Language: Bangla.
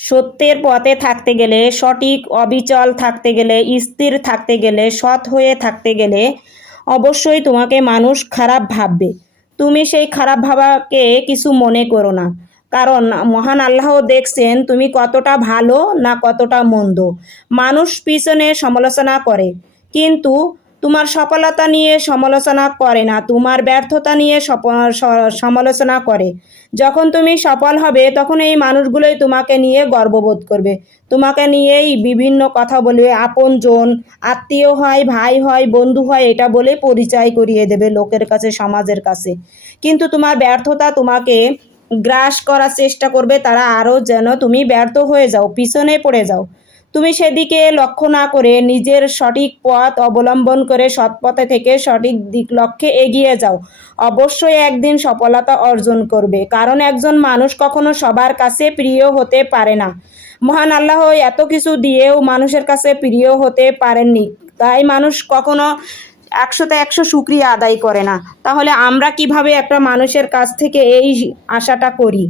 সত্যের পথে থাকতে গেলে, সঠিক অবিচল থাকতে গেলে, স্থির থাকতে গেলে, সৎ হয়ে থাকতে গেলে অবশ্যই তোমাকে মানুষ খারাপ ভাববে। তুমি সেই খারাপ ভাবাকে কিছু মনে করো না, কারণ মহান আল্লাহ দেখছেন তুমি কতটা ভালো না কতটা মন্দ। মানুষ পিছনে সমালোচনা করে, কিন্তু তোমার সফলতা নিয়ে সমালোচনা করে না, তোমার ব্যর্থতা নিয়ে সমালোচনা করে। যখন তুমি সফল হবে তখন এই মানুষগুলোই তোমাকে নিয়ে গর্ববোধ করবে, তোমাকে নিয়েই বিভিন্ন কথা বলবে, আপনজন, আত্মীয় হয়, ভাই হয়, বন্ধু হয়, এটা বলে পরিচয় করিয়ে দেবে লোকের কাছে, সমাজের কাছে। কিন্তু তোমার ব্যর্থতা তোমাকে গ্রাস করার চেষ্টা করবে, তারা আরও যেন তুমি ব্যর্থ হয়ে যাও, পিছনে পড়ে যাও। তুমি সেদিকে লক্ষ্য না করে নিজের সঠিক পথ অবলম্বন করে সৎ পথে থেকে সঠিক দিক লক্ষ্যে এগিয়ে যাও। অবশ্যই একদিন সফলতা অর্জন করবে, কারণ একজন মানুষ কখনো সবার কাছে প্রিয় হতে পারে না। মহান আল্লাহ এত কিছু দিয়েও মানুষের কাছে প্রিয় হতে পারেননি, তাই মানুষ কখনো 100তে 100 শুকরিয়া আদায় করে না। তাহলে আমরা কিভাবে একটা মানুষের কাছ থেকে এই আশাটা করি?